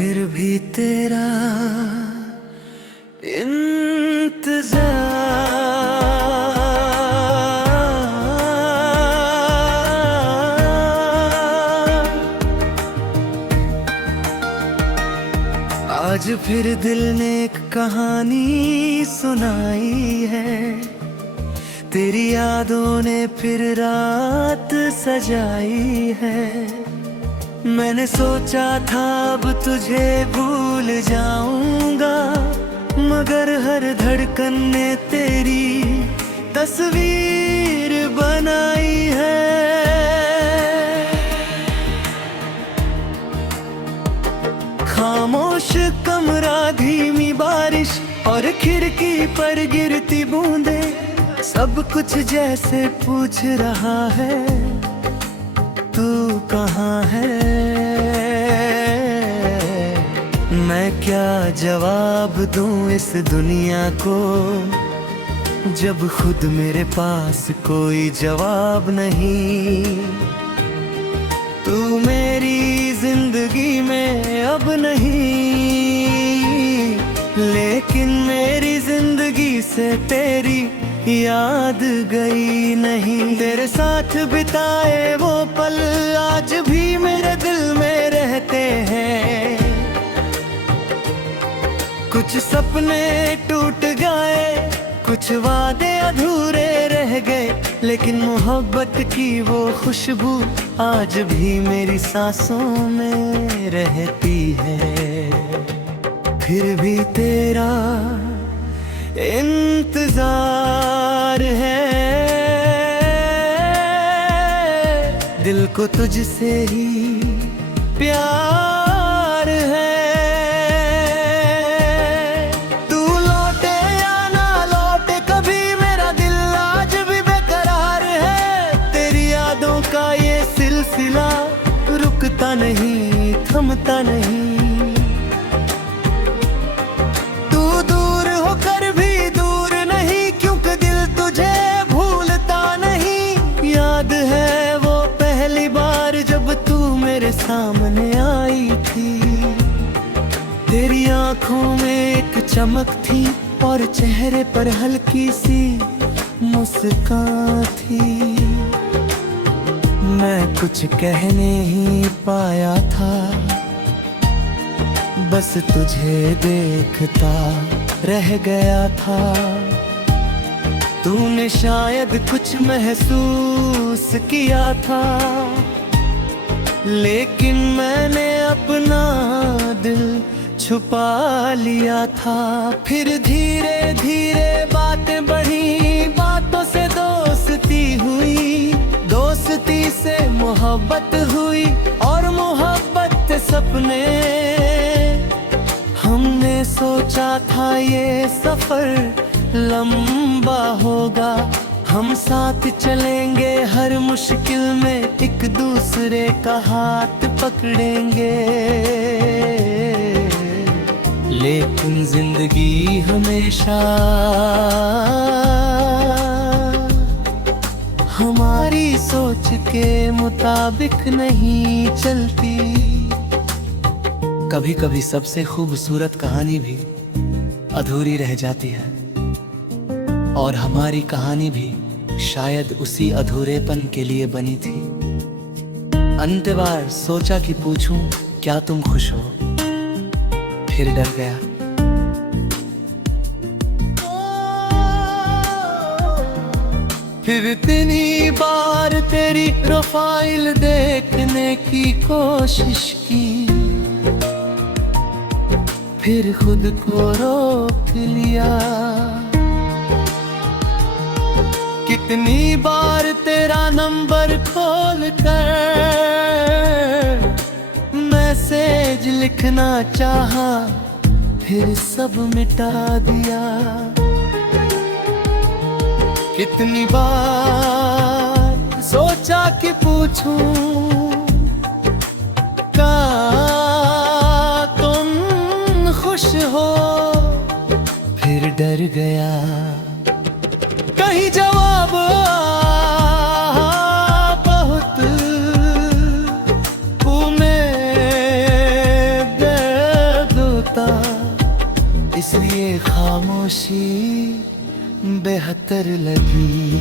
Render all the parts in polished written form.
फिर भी तेरा इंतजार। आज फिर दिल ने एक कहानी सुनाई है, तेरी यादों ने फिर रात सजाई है। मैंने सोचा था अब तुझे भूल जाऊंगा, मगर हर धड़कन ने तेरी तस्वीर बनाई है। खामोश कमरा, धीमी बारिश और खिड़की पर गिरती बूंदें, सब कुछ जैसे पूछ रहा है तू कहाँ है। मैं क्या जवाब दूं इस दुनिया को, जब खुद मेरे पास कोई जवाब नहीं। तू मेरी जिंदगी में अब नहीं, लेकिन मेरी जिंदगी से तेरी याद गई नहीं। तेरे साथ बिताए वो पल आज भी मेरे दिल में रहते हैं। कुछ सपने टूट गए, कुछ वादे अधूरे रह गए, लेकिन मोहब्बत की वो खुशबू आज भी मेरी सांसों में रहती है। फिर भी तेरा इंतजार है, दिल को तुझसे ही प्यार है। तू लौटे या ना लौटे कभी, मेरा दिल आज भी बेकरार है। तेरी यादों का ये सिलसिला रुकता नहीं, थमता नहीं। सामने आई थी, तेरी आंखों में एक चमक थी और चेहरे पर हल्की सी मुस्कान थी। मैं कुछ कहने ही पाया था, बस तुझे देखता रह गया था। तूने शायद कुछ महसूस किया था, लेकिन मैंने अपना दिल छुपा लिया था। फिर धीरे धीरे बातें बढ़ी, बातों से दोस्ती हुई, दोस्ती से मोहब्बत हुई और मोहब्बत से सपने। हमने सोचा था ये सफर लंबा होगा, हम साथ चलेंगे हर मुश्किल में, एक दूसरे का हाथ पकड़ेंगे। लेकिन जिंदगी हमेशा हमारी सोच के मुताबिक नहीं चलती। कभी कभी सबसे खूबसूरत कहानी भी अधूरी रह जाती है, और हमारी कहानी भी शायद उसी अधूरेपन के लिए बनी थी। अंतबार सोचा कि पूछूं क्या तुम खुश हो, फिर डर गया। फिर इतनी बार तेरी प्रोफाइल देखने की कोशिश की, फिर खुद को रोक लिया। कितनी बार तेरा नंबर खोल कर मैसेज लिखना चाहा, फिर सब मिटा दिया। कितनी बार सोचा कि पूछूं क्या तुम खुश हो, फिर डर गया कहीं जवाब बहुत उम्मीद खामोशी बेहतर लगी।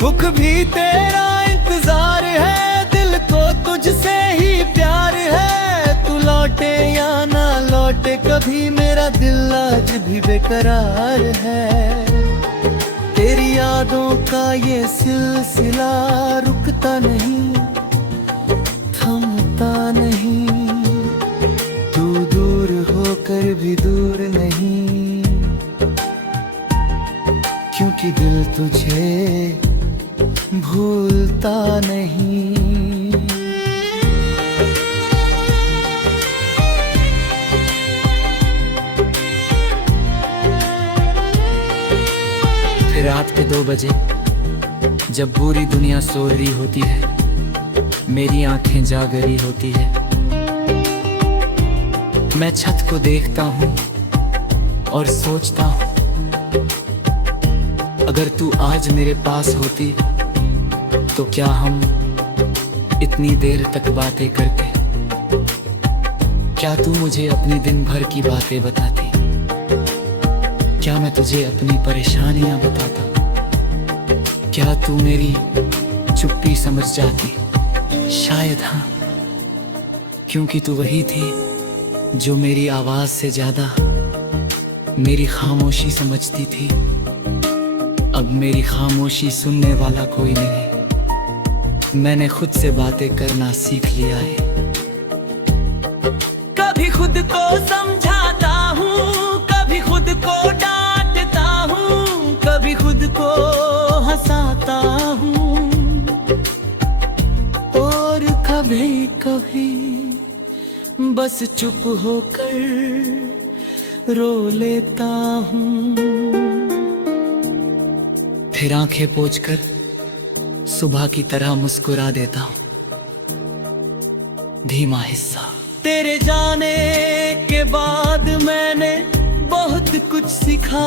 भूख भी तेरा इंतजार है, दिल को तुझसे ही प्यार है। तू लौटे या ना लौटे कभी, मेरा दिल आज भी बेकरार है। तेरी यादों का ये सिलसिला रुकता नहीं, थमता नहीं। तू दूर होकर भी दूर नहीं, क्योंकि दिल तुझे भूलता नहीं। फिर रात के 2 बजे जब पूरी दुनिया सो रही होती है, मेरी आंखें जाग रही होती है। मैं छत को देखता हूँ और सोचता हूँ, अगर तू आज मेरे पास होती तो क्या हम इतनी देर तक बातें करते? क्या तू मुझे अपनी दिन भर की बातें बताती? क्या मैं तुझे अपनी परेशानियां बताता? क्या तू मेरी चुप्पी समझ जाती? शायद हाँ, क्योंकि तू वही थी जो मेरी आवाज से ज्यादा मेरी खामोशी समझती थी। अब मेरी खामोशी सुनने वाला कोई नहीं, मैंने खुद से बातें करना सीख लिया है। कभी खुद को समझाता हूँ, कभी खुद को डांटता हूँ, कभी खुद को हंसाता हूँ, और कभी कभी बस चुप होकर रो लेता हूँ। फिर आंखें पोंछकर सुबह की तरह मुस्कुरा देता हूँ। धीमा हिस्सा। तेरे जाने के बाद मैंने बहुत कुछ सीखा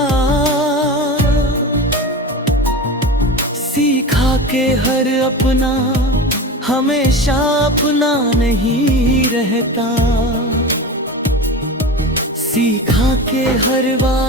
के हर अपना हमेशा अपना नहीं रहता। सीखा के हर बात